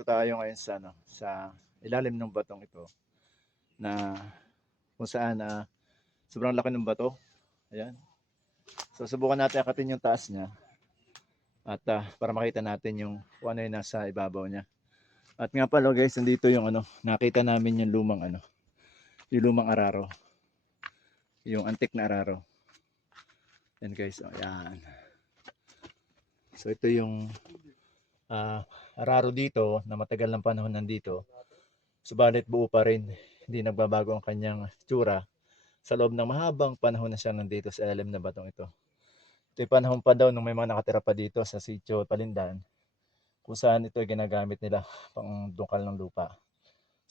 Nandito tayo ngayon sa ano, sa ilalim ng batong ito na kung saan sobrang laki ng bato. Ayan. So subukan natin akatin yung taas niya at para makita natin yung kung ano yung nasa ibabaw niya. At nga pala guys, nandito yung ano, nakita namin yung lumang ano, yung lumang araro. Yung antik na araro. Yan guys, oh, yan. So ito yung araro dito na matagal ng panahon nandito. Subalit buo pa rin, hindi nagbabago ang kanyang tsura sa loob ng mahabang panahon na siya nandito sa ilalim na batong ito. Ito yung panahon pa daw nung may mga nakatira pa dito sa Sitio Palindan, kung saan ito ay ginagamit nila pang dungkal ng lupa.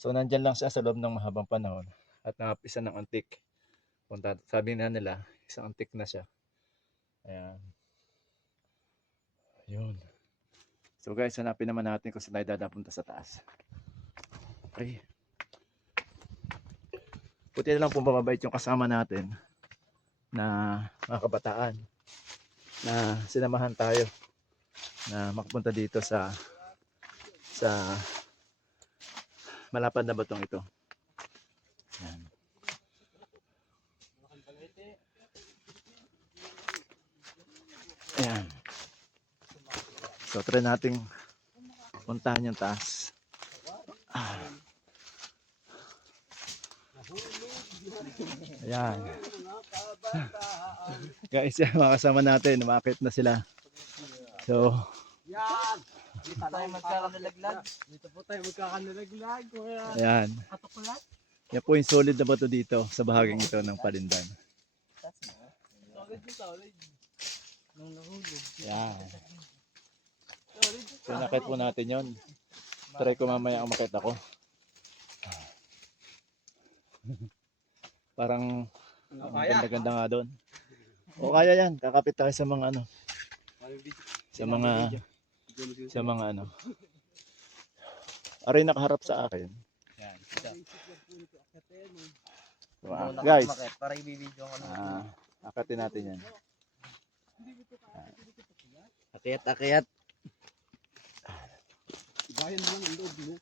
So nandyan lang siya sa loob ng mahabang panahon at isa ng antik. Sabi na nila, isang antik na siya. Ayan. Yun. So guys, hanapin naman natin kung saan tayo dadapunta sa taas. Okay. Buti na lang kung mababait yung kasama natin na mga kabataan na sinamahan tayo na makapunta dito sa malapad na batong ito. Yan. Ayan. So try nating puntahan yung taas. Ayan. Guys, yan, mga kasama natin, umakit na sila. So, yan! Dito tayo magkakanalaglag. Dito po tayo magkakanalaglag. ayan. Yan po yung solid na bato dito sa bahaging ito ng Palindan. Solid yung solid. Nung nahulog. Yan. So, nakit po natin yon. Try ko mamaya ang makita ko. Parang ganda-ganda nga doon. O kaya yan, kakapit tayo sa mga ano. Sa mga ano. Aray nakaharap sa akin. Yan. So, guys, Para i-video ko na. akatin natin yan. Akyat. Bayan lang ang loob mo.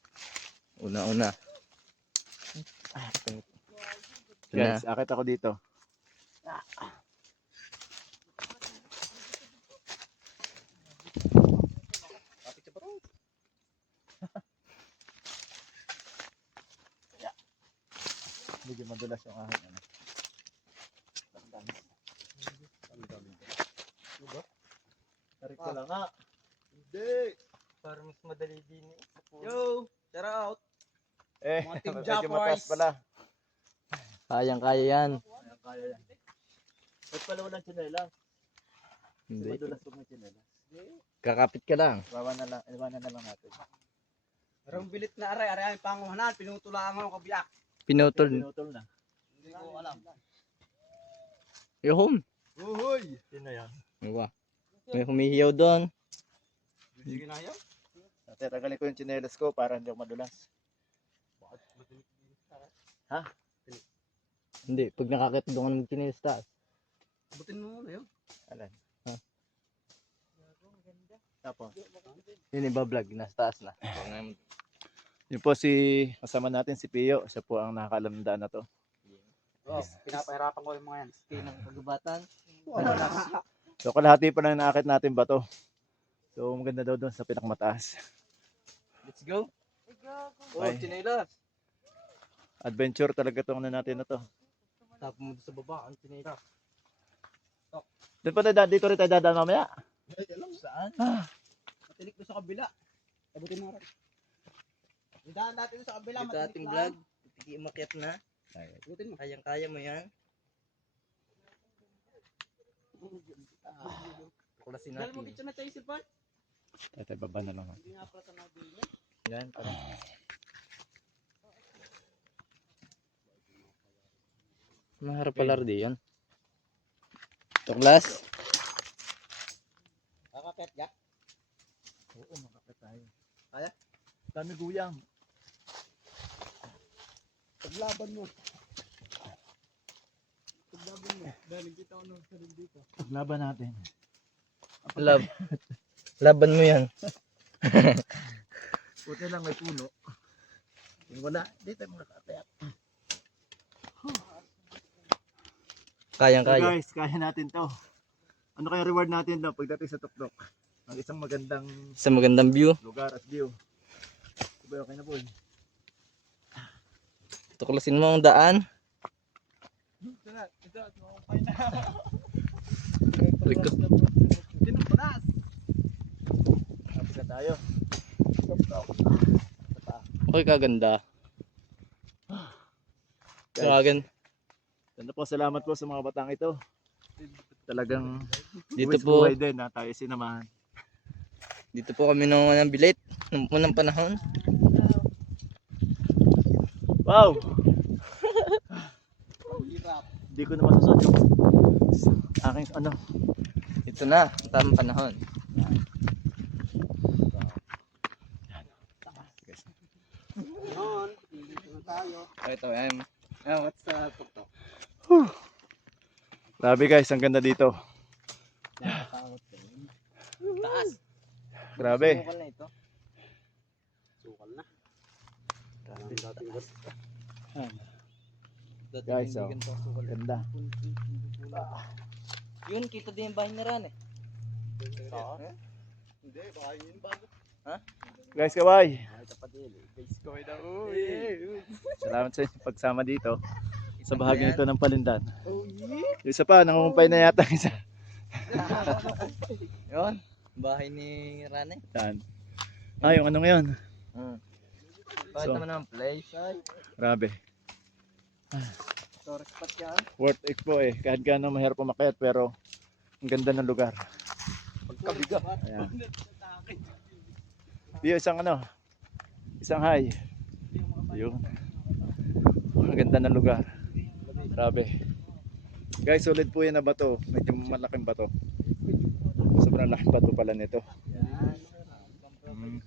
Una. Guys, akit ako dito. Medyo madulas yung aking ano. Tarik ko lang nga. Hindi. Para mas madali din. Yo! Shout out! Mga team Medyo mataas Jappers. pala. Kayang-kaya yan. Ayan, kaya yan. Ba't pala walang tsinelas? Hindi. Madulas pag may tsinelas. Kakapit ka lang. Iwanan na lang natin. Parang bilit na aray ang panguhanan. Pinutulaan mo kabiyak. Pinutol. Pinutol na. Hindi ko alam. Yuhum. Uhoy! Sino yan? Diba? May humihiyaw doon. Sige na yun. Tatagalin ko yung tsinelas ko para hindi ako madulas. Hindi. Pag nakakita doon ka na magkinilis taas. Butin mo muna yun. Alan. Ha? Tapos. Yun iba-vlog. Nasa taas na. Yun po si kasama natin si Pio. Siya po ang nakakaalam ng daan na to. Oh, pinapahirapan ko yung mga yan. Kaya ng kagubatan. So kalahati pa lang naakit natin ba to. So maganda daw doon sa pinakamataas. Let's go. Oh, Bye. chinelas. Adventure talaga tong ano natin na to. Tapos mo sa baba. Ang tinira. Doon pa tayo, dito rin tayo dadaan mamaya. Ay, alam. Saan? Matinik doon sa kabila. Abutin mo rin. Idaan natin sa kabila. Ito matinik ating lang. vlog. Tiki umakyat na. Abutin mo. Kayang-kaya mo yan. Kulasin Dahil mo natin. bitsa na tayo si Pat. Tayo baba na lang. Hindi nga pala sa nabili. Yan. Maharap pala rin yan. Tuklas. Kakapet ya. Oo, makapit tayo. Kaya? Dami guyang. Paglaban mo. Paglaban mo. Dahil nagkita ko nung sarili dito. Laban natin. Laban mo yan. Buti lang may puno. Kung wala, di tayo makakataya. So Kayang-kaya. guys, kaya natin to. Ano kaya reward natin daw pagdating sa tuktok? Ang isang magandang Sa magandang view. lugar at view. Diba, okay na po. Tuklasin mo ang daan. Ito at makapay na. Likod. Pinupunas. Tapos na tayo. Okay, kaganda. Kagan. Ganda po, salamat po sa mga batang ito. Talagang Dito buwis po, buhay din na tayo sinamahan. dito po kami nung unang bilit. Nung unang panahon. Wow! Hirap. Hindi ko na masusod yung aking ano. Ito na, tamang panahon. Ngayon, dito na tayo. Ito, what's the tuktok? Grabe guys, ang ganda dito. Nakatakot din. Taas. Grabe. Sumukal na ito. Sukal na. Guys, oh. Ganda. Yun, kita din yung bahay ni Ran eh. Hindi, baka yun bago. Guys, kaway. Guys, kaway daw. Salamat sa inyong pagsama dito sa bahagi nito ng Palindan. Oh, yeah. Yung isa pa, nangungumpay na yata isa. Yun, bahay ni Ran eh. Saan? Ah, yung ano ngayon. Bakit So, naman ang place? Grabe. Tourist spot yan. Worth it po eh. Kahit gaano mahirap umakyat pero ang ganda ng lugar. Pagkabiga. Ayan. Di isang ano, isang high. Yun. Ang ganda ng lugar. Grabe. Guys, solid po yan na bato. Medyo malaking bato. Sobrang laking bato pala nito. Mm.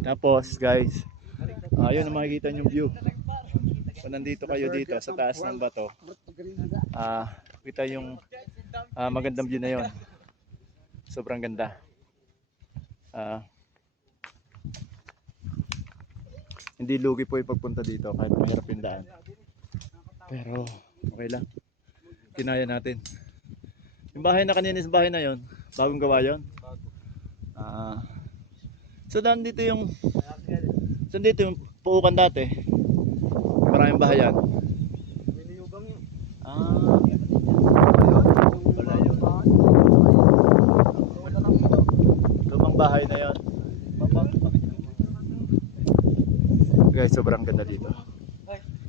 Tapos guys, ayun ang makikita yung view. Kung nandito kayo dito sa taas ng bato, kita yung magandang view na yon. Sobrang ganda. Hindi lugi po yung pagpunta dito kahit mahirap yung daan. Pero okay lang. Kinaya natin. Yung bahay na kanina, yung bahay na yon, bagong gawa yon. So nandito yung puukan dati. Maraming bahayan. Miniyubang yun. Wala yun. Lumang bahay na yon. Guys, sobrang ganda dito.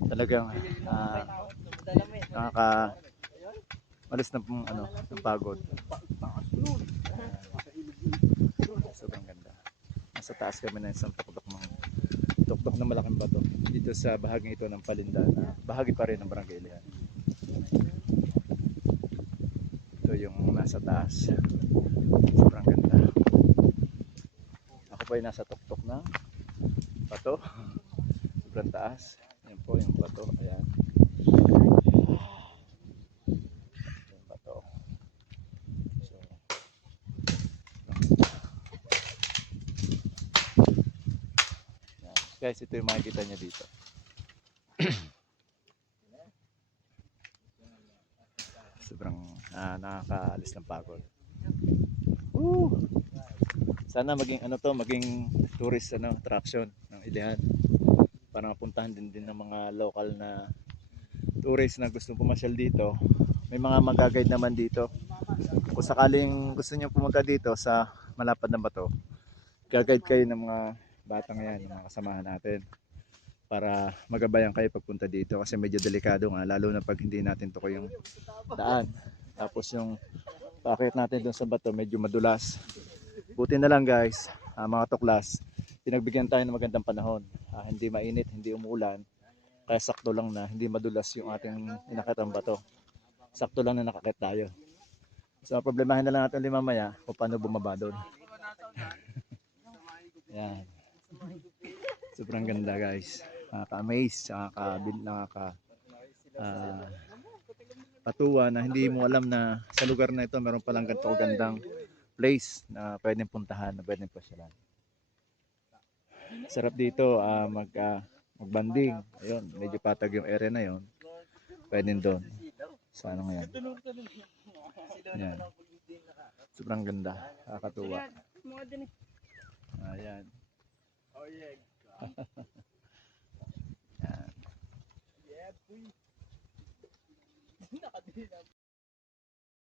Talagang malis na pong ano, ng pagod. Sobrang ganda. Nasa taas kami ng isang tuktok ng malaking bato dito sa bahaging ito ng Palindan. Bahagi pa rin ng Barangay Ilihan. Ito yung nasa taas. Sobrang ganda. Ako pa yung nasa tuktok ng bato. Sobrang taas. Yan po yung bato. Ayan. Yung bato. So, guys, ito yung makikita niya dito. Sobrang nakakaalis ng pagod. Sana maging ano to, maging tourist attraction ng Ilihan. Para mapuntahan din ng mga local na tourist na gustong pumasyal dito. May mga mag-guide naman dito. Kung sakaling gusto niyo pumunta dito sa malapad na bato, gagayad kayo ng mga batang yan, ng mga kasamahan natin para magabayan kayo pagpunta dito kasi medyo delikado nga lalo na pag hindi natin to yung daan, tapos yung paakyat natin doon sa bato medyo madulas. Buti na lang guys, mga tuklas, pinagbigyan tayo ng magandang panahon, hindi mainit, hindi umulan, kaya sakto lang na hindi madulas yung ating inakyatang bato, sakto lang na nakakit tayo. So problemahin na lang natin mamaya kung paano bumaba doon. Yan. Sobrang ganda guys. Nakaka-amaze, patuwa na hindi mo alam na sa lugar na ito meron palang ganito gandang place na pwedeng puntahan, na pwedeng pasyalan. Sarap dito magbanding. Ayun, medyo patag yung area na yon. Pwede doon. Sa ano ngayon. Yan. Sobrang ganda. Nakakatuwa. Ayan. Oh yeah. Yan. Yeah, boy. Nakadila.